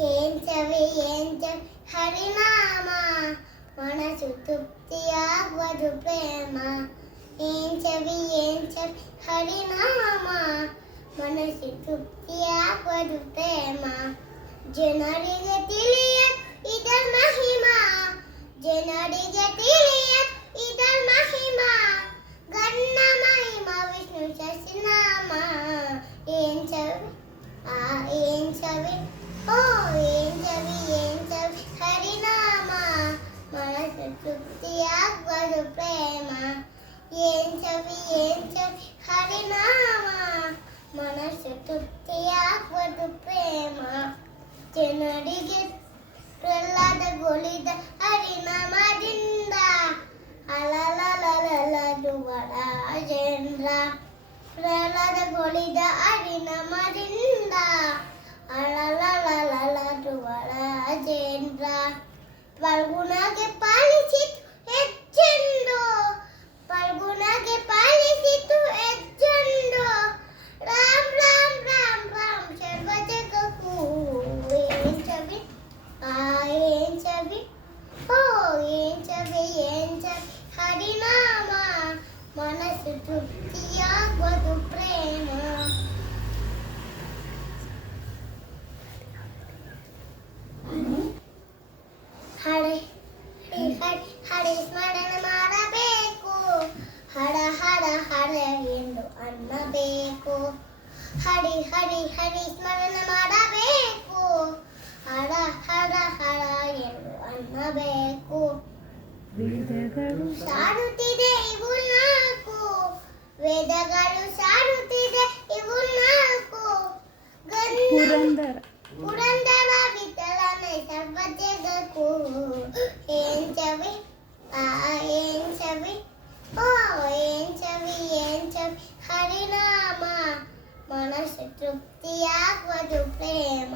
ಏನ್ ಚವಿ ಹರಿನಾಮ ಮನಸ್ಸು ತೃಪ್ತಿಯಾಗುವುದು ಪ್ರೇಮ. ಏನ್ ಚವಿ ಹರಿನಾಮ ಮನಸ್ಸು ತೃಪ್ತಿಯಾಗುವುದು ಪ್ರೇಮ. ಜನರಿಗೆ ತಿಳಿಯ ಇದರ ಮಹಿಮಾ, ಜನರಿಗೆ ತಿಳಿಯ ಇದರ ಮಹಿಮಾ. ಗನ್ನ ಮಹಿಮಾ ವಿಷ್ಣು ಸಹಸ್ರನಾಮ. ಏನ್ ಚವಿ ಏನ್ ಚವಿ ಓ ಏನ್ ಚವಿ ಹರಿನಾಮ ಮನಸ್ಸು ತೃಪ್ತಿಯಾಗುವುದು ಪ್ರೇಮ. ಏನ್ ಚವಿ ಹರಿನಾಮ ಮನಸ್ಸು ತೃಪ್ತಿಯಾಗುವುದು ಪ್ರೇಮ. ಜನರಿಗೆ ಪ್ರಹ್ಲಾದಗೊಳಿದ ಹರಿನಾಮದಿಂದ ಅಲಲಲಲಲ ಧ್ರುವರ ರಾಜೇಂದ್ರ. ಪ್ರಹ್ಲಾದಗೊಳಿದ ಹರಿನಾಮದಿಂದ ಅಲಲಲಲಲ ಧ್ರುವರ ರಾಜೇಂದ್ರ. ಫಲ್ಗುಣಗೆ ಪಾಲಿಸಿತು ಹೆಚ್ಚೆಂದು, ಫಲ್ಗುಣಗೆ ಪಾಲಿಸಿತು ಹೆಚ್ಚೆಂದು. ರಾಮ್ ರಾಮ್ ರಾಮ್ ರಾಮ್ ಸರ್ವ ಜಗಕ್ಕೂ. ಏನ್ ಚವಿ ಏನ್ ಚವಿ ಓ ಏನ್ ಚವಿ ಹರಿನಾಮ ಮನಸ್ಸು ತೃಪ್ತಿಯಾಗುವುದು ಪ್ರೇಮ. ಹಳೆ ಹಳೆ ಸ್ಮರಣೆ ಮಾಡಬೇಕು, ಹಡ ಹಡ ಹಡ ಎಂದು ಅನ್ನಬೇಕು. ಹಡಿ ಸ್ಮರಣೆ ಮಾಡಬೇಕು, ಹಡ ಹಡ ಹಡ ಎಂದು ಅನ್ನಬೇಕು. ವೇದಗಳು ಸಾರುತ್ತಿದೆ ಇವು ನಾಲ್ಕು, ವೇದಗಳು ಸಾರುತ್ತಿದೆ ಇವು ನಾಲ್ಕು. ಪುರಂದರ ವಿಠಲನೆ ಸರ್ವ ಜಗಕ್ಕೂ. ಏನ್ ಚವಿ ಏನ್ ಚವಿ ಓ ಏನ್ ಚವಿ ಹರಿನಾಮ ಮನಸ್ಸು ತೃಪ್ತಿಯಾಗುವುದು ಪ್ರೇಮ.